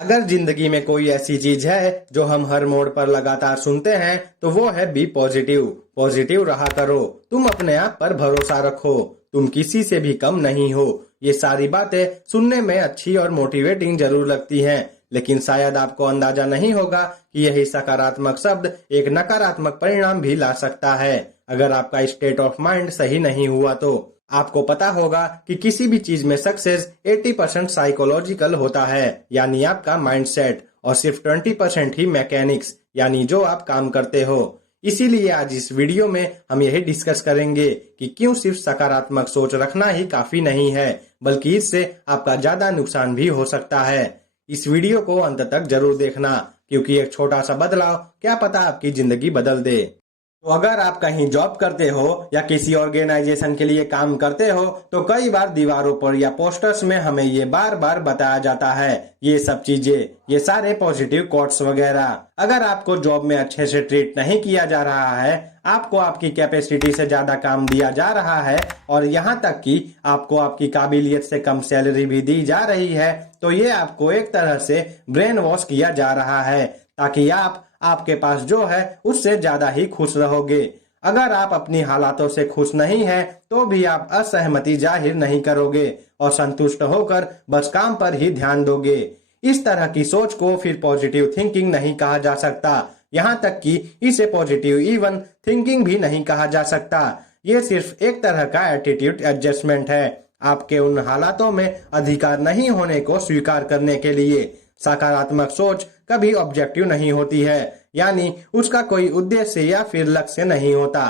अगर जिंदगी में कोई ऐसी चीज है जो हम हर मोड़ पर लगातार सुनते हैं तो वो है बी पॉजिटिव। पॉजिटिव रहा करो, तुम अपने आप पर भरोसा रखो, तुम किसी से भी कम नहीं हो। ये सारी बातें सुनने में अच्छी और मोटिवेटिंग जरूर लगती हैं, लेकिन शायद आपको अंदाजा नहीं होगा कि यही सकारात्मक शब्द एक नकारात्मक परिणाम भी ला सकता है अगर आपका स्टेट ऑफ माइंड सही नहीं हुआ तो। आपको पता होगा कि किसी भी चीज में सक्सेस 80% साइकोलॉजिकल होता है, यानी आपका माइंडसेट, और सिर्फ 20% ही मैकेनिक्स, यानी जो आप काम करते हो। इसीलिए आज इस वीडियो में हम यही डिस्कस करेंगे कि क्यों सिर्फ सकारात्मक सोच रखना ही काफी नहीं है, बल्कि इससे आपका ज्यादा नुकसान भी हो सकता है। इस वीडियो को अंत तक जरूर देखना, क्योंकि एक छोटा सा बदलाव क्या पता आपकी जिंदगी बदल दे। तो अगर आप कहीं जॉब करते हो या किसी ऑर्गेनाइजेशन के लिए काम करते हो तो कई बार दीवारों पर या पोस्टर्स में हमें ये बार बार बताया जाता है ये सब चीजें, ये सारे पॉजिटिव कोट्स वगैरह। अगर आपको जॉब में अच्छे से ट्रीट नहीं किया जा रहा है, आपको आपकी कैपेसिटी से ज्यादा काम दिया जा रहा है और यहाँ तक कि आपको आपकी काबिलियत से कम सैलरी भी दी जा रही है, तो ये आपको एक तरह से ब्रेन वॉश किया जा रहा है ताकि आप आपके पास जो है उससे ज्यादा ही खुश रहोगे। अगर आप अपनी हालातों से खुश नहीं हैं, तो भी आप असहमति जाहिर नहीं करोगे और संतुष्ट होकर बस काम पर ही ध्यान दोगे। इस तरह की सोच को फिर पॉजिटिव थिंकिंग नहीं कहा जा सकता, यहाँ तक कि इसे पॉजिटिव इवन थिंकिंग भी नहीं कहा जा सकता। ये सिर्फ एक तरह का एटीट्यूड एडजस्टमेंट है, आपके उन हालातों में अधिकार नहीं होने को स्वीकार करने के लिए। सकारात्मक सोच कभी ऑब्जेक्टिव नहीं होती है, यानी उसका कोई उद्देश्य या फिर लक्ष्य नहीं होता।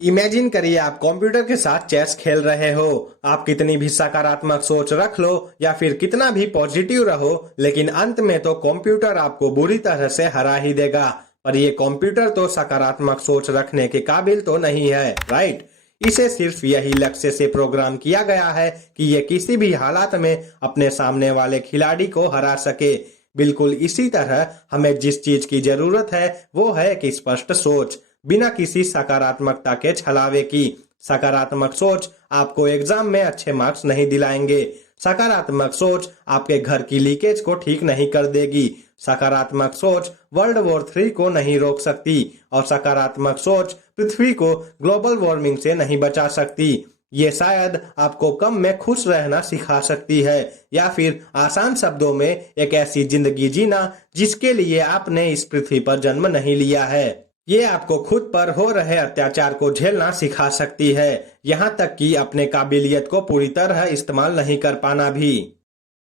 इमेजिन करिए आप कंप्यूटर के साथ चेस खेल रहे हो। आप कितनी भी सकारात्मक सोच रख लो या फिर कितना भी पॉजिटिव रहो, लेकिन अंत में तो कंप्यूटर आपको बुरी तरह से हरा ही देगा। पर ये कंप्यूटर तो सकारात्मक सोच रखने के काबिल तो नहीं है, राइट? इसे सिर्फ यही लक्ष्य से प्रोग्राम किया गया है कि ये किसी भी हालात में अपने सामने वाले खिलाड़ी को हरा सके। बिल्कुल इसी तरह हमें जिस चीज की जरूरत है वो है एक स्पष्ट सोच, बिना किसी सकारात्मकता के छलावे की। सकारात्मक सोच आपको एग्जाम में अच्छे मार्क्स नहीं दिलाएंगे। सकारात्मक सोच आपके घर की लीकेज को ठीक नहीं कर देगी। सकारात्मक सोच वर्ल्ड वॉर 3 को नहीं रोक सकती और सकारात्मक सोच पृथ्वी को ग्लोबल वार्मिंग से नहीं बचा सकती। ये शायद आपको कम में खुश रहना सिखा सकती है, या फिर आसान शब्दों में एक ऐसी जिंदगी जीना जिसके लिए आपने इस पृथ्वी पर जन्म नहीं लिया है। ये आपको खुद पर हो रहे अत्याचार को झेलना सिखा सकती है, यहाँ तक कि अपने काबिलियत को पूरी तरह इस्तेमाल नहीं कर पाना भी।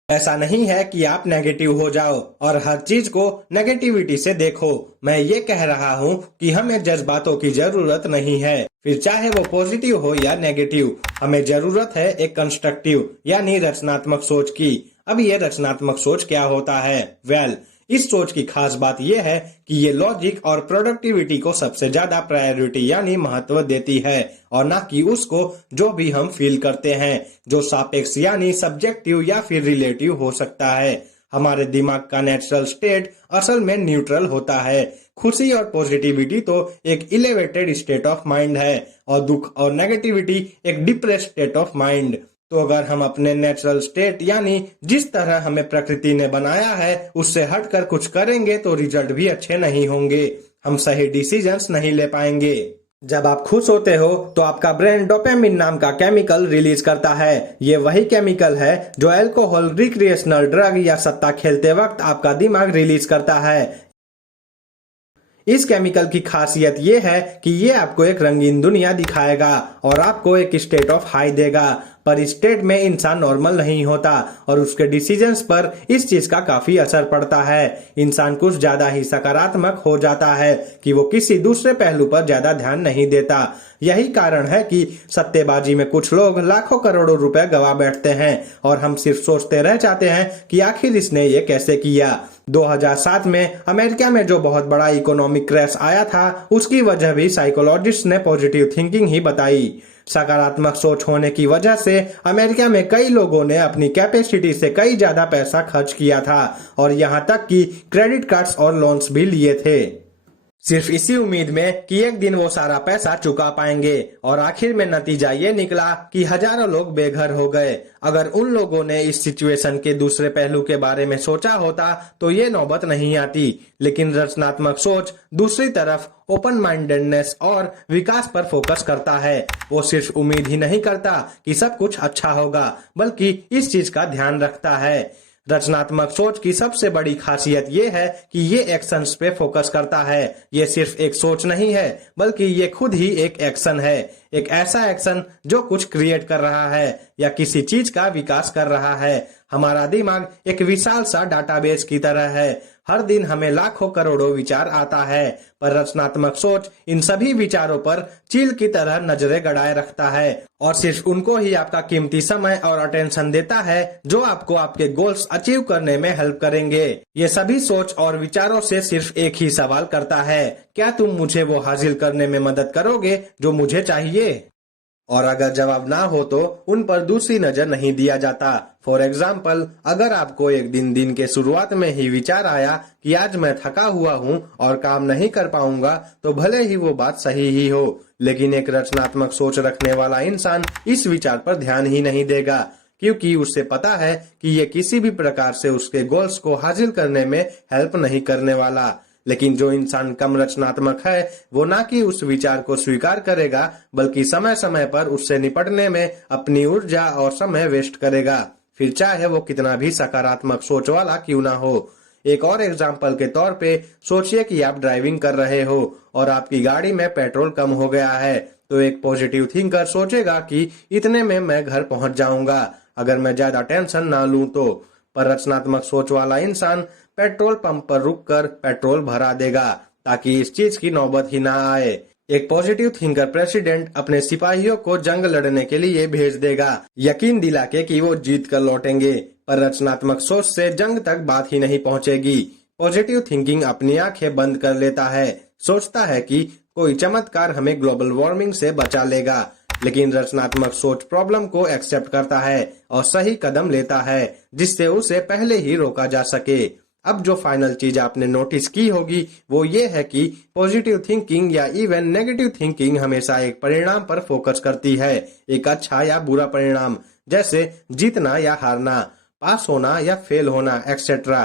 ऐसा नहीं है कि आप नेगेटिव हो जाओ और हर चीज को नेगेटिविटी से देखो। मैं ये कह रहा हूँ कि हमें जज्बातों की जरूरत नहीं है, फिर चाहे वो पॉजिटिव हो या नेगेटिव। हमें जरूरत है एक कंस्ट्रक्टिव यानी रचनात्मक सोच की। अब ये रचनात्मक सोच क्या होता है? इस सोच की खास बात यह है कि ये लॉजिक और प्रोडक्टिविटी को सबसे ज्यादा प्रायोरिटी यानी महत्व देती है, और ना कि उसको जो भी हम फील करते हैं, जो सापेक्ष यानी सब्जेक्टिव या फिर रिलेटिव हो सकता है। हमारे दिमाग का नेचुरल स्टेट असल में न्यूट्रल होता है। खुशी और पॉजिटिविटी तो एक इलेवेटेड स्टेट ऑफ माइंड है और दुख और नेगेटिविटी एक डिप्रेस्ड स्टेट ऑफ माइंड। तो अगर हम अपने नेचुरल स्टेट यानी जिस तरह हमें प्रकृति ने बनाया है उससे हटकर कुछ करेंगे तो रिजल्ट भी अच्छे नहीं होंगे, हम सही डिसीजंस नहीं ले पाएंगे। जब आप खुश होते हो तो आपका ब्रेन डोपामिन नाम का केमिकल रिलीज करता है। ये वही केमिकल है जो अल्कोहल, रिक्रिएशनल ड्रग या सट्टा खेलते वक्त आपका दिमाग रिलीज करता है। इस केमिकल की खासियत ये है कि ये आपको एक रंगीन दुनिया दिखाएगा और आपको एक स्टेट ऑफ हाई देगा, पर इस स्टेट में इंसान नॉर्मल नहीं होता और उसके डिसीजंस पर इस चीज का काफी असर पड़ता है। इंसान कुछ ज्यादा ही सकारात्मक हो जाता है कि वो किसी दूसरे पहलू पर ज्यादा ध्यान नहीं देता। यही कारण है कि सट्टेबाजी में कुछ लोग लाखों करोड़ों रुपए गवा बैठते हैं और हम सिर्फ सोचते रह जाते हैं कि आखिर इसने ये कैसे किया। 2007 में अमेरिका में जो बहुत बड़ा इकोनॉमिक क्रैश आया था उसकी वजह भी साइकोलॉजिस्ट ने पॉजिटिव थिंकिंग ही बताई। सकारात्मक सोच होने की वजह से अमेरिका में कई लोगों ने अपनी कैपेसिटी से कई ज्यादा पैसा खर्च किया था और यहाँ तक कि क्रेडिट कार्ड्स और लोन्स भी लिए थे। सिर्फ इसी उम्मीद में कि एक दिन वो सारा पैसा चुका पाएंगे, और आखिर में नतीजा ये निकला कि हजारों लोग बेघर हो गए। अगर उन लोगों ने इस सिचुएशन के दूसरे पहलू के बारे में सोचा होता तो ये नौबत नहीं आती। लेकिन रचनात्मक सोच दूसरी तरफ ओपन माइंडेडनेस और विकास पर फोकस करता है। वो सिर्फ उम्मीद ही नहीं करता कि सब कुछ अच्छा होगा, बल्कि इस चीज का ध्यान रखता है। रचनात्मक सोच की सबसे बड़ी खासियत ये है कि ये एक्शंस पे फोकस करता है। ये सिर्फ एक सोच नहीं है, बल्कि ये खुद ही एक एक्शन है। एक ऐसा एक्शन जो कुछ क्रिएट कर रहा है या किसी चीज का विकास कर रहा है। हमारा दिमाग एक विशाल सा डाटाबेस की तरह है। हर दिन हमें लाखों करोड़ों विचार आता है, पर रचनात्मक सोच इन सभी विचारों पर चील की तरह नजरें गड़ाए रखता है और सिर्फ उनको ही आपका कीमती समय और अटेंशन देता है जो आपको आपके गोल्स अचीव करने में हेल्प करेंगे। ये सभी सोच और विचारों से सिर्फ एक ही सवाल करता है, क्या तुम मुझे वो हासिल करने में मदद करोगे जो मुझे चाहिए? और अगर जवाब ना हो तो उन पर दूसरी नजर नहीं दिया जाता। फॉर एग्जाम्पल, अगर आपको एक दिन के शुरुआत में ही विचार आया कि आज मैं थका हुआ हूँ और काम नहीं कर पाऊंगा, तो भले ही वो बात सही ही हो, लेकिन एक रचनात्मक सोच रखने वाला इंसान इस विचार पर ध्यान ही नहीं देगा, क्योंकि उसे पता है कि ये किसी भी प्रकार से उसके गोल्स को हासिल करने में हेल्प नहीं करने वाला। लेकिन जो इंसान कम रचनात्मक है, वो ना कि उस विचार को स्वीकार करेगा, बल्कि समय समय पर उससे निपटने में अपनी ऊर्जा और समय वेस्ट करेगा, फिर चाहे वो कितना भी सकारात्मक सोच वाला क्यों ना हो। एक और एग्जाम्पल के तौर पे सोचिए कि आप ड्राइविंग कर रहे हो और आपकी गाड़ी में पेट्रोल कम हो गया है, तो एक पॉजिटिव थिंकर सोचेगा कि इतने में मैं घर पहुंच जाऊंगा अगर मैं ज्यादा टेंशन ना लूं तो। पर रचनात्मक सोच वाला इंसान पेट्रोल पंप पर रुककर पेट्रोल भरा देगा ताकि इस चीज की नौबत ही ना आए। एक पॉजिटिव थिंकर प्रेसिडेंट अपने सिपाहियों को जंग लड़ने के लिए भेज देगा, यकीन दिला के कि वो जीत कर लौटेंगे। पर रचनात्मक सोच से जंग तक बात ही नहीं पहुंचेगी। पॉजिटिव थिंकिंग अपनी आंखें बंद कर लेता है, सोचता है कि कोई चमत्कार हमें ग्लोबल वार्मिंग से बचा लेगा। लेकिन रचनात्मक सोच प्रॉब्लम को एक्सेप्ट करता है और सही कदम लेता है जिससे उसे पहले ही रोका जा सके। अब जो फाइनल चीज आपने नोटिस की होगी वो ये है कि पॉजिटिव थिंकिंग या इवन नेगेटिव थिंकिंग हमेशा एक परिणाम पर फोकस करती है, एक अच्छा या बुरा परिणाम, जैसे जीतना या हारना, पास होना या फेल होना, एक्सेट्रा।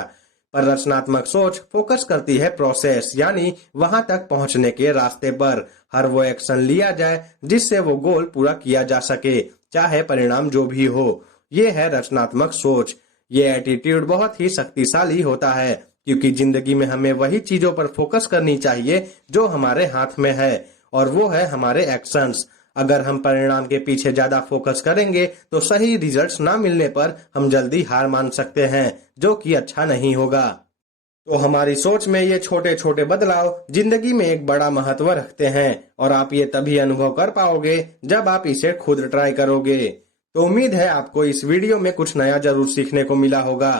पर रचनात्मक सोच फोकस करती है प्रोसेस, यानी वहां तक पहुंचने के रास्ते पर। हर वो एक्शन लिया जाए जिससे वो गोल पूरा किया जा सके, चाहे परिणाम जो भी हो। ये है रचनात्मक सोच। ये एटीट्यूड बहुत ही शक्तिशाली होता है, क्योंकि जिंदगी में हमें वही चीजों पर फोकस करनी चाहिए जो हमारे हाथ में है, और वो है हमारे एक्शंस। अगर हम परिणाम के पीछे ज्यादा फोकस करेंगे तो सही रिजल्ट्स ना मिलने पर हम जल्दी हार मान सकते हैं, जो कि अच्छा नहीं होगा। तो हमारी सोच में ये छोटे छोटे बदलाव जिंदगी में एक बड़ा महत्व रखते हैं, और आप ये तभी अनुभव कर पाओगे जब आप इसे खुद ट्राई करोगे। तो उम्मीद है आपको इस वीडियो में कुछ नया जरूर सीखने को मिला होगा।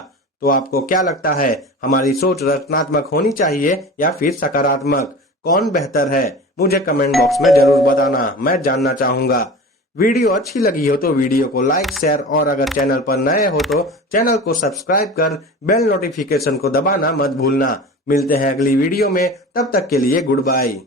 तो आपको क्या लगता है, हमारी सोच रचनात्मक होनी चाहिए या फिर सकारात्मक? कौन बेहतर है? मुझे कमेंट बॉक्स में जरूर बताना, मैं जानना चाहूंगा। वीडियो अच्छी लगी हो तो वीडियो को लाइक, शेयर, और अगर चैनल पर नए हो तो चैनल को सब्सक्राइब कर बेल नोटिफिकेशन को दबाना मत भूलना। मिलते हैं अगली वीडियो में, तब तक के लिए गुड बाय।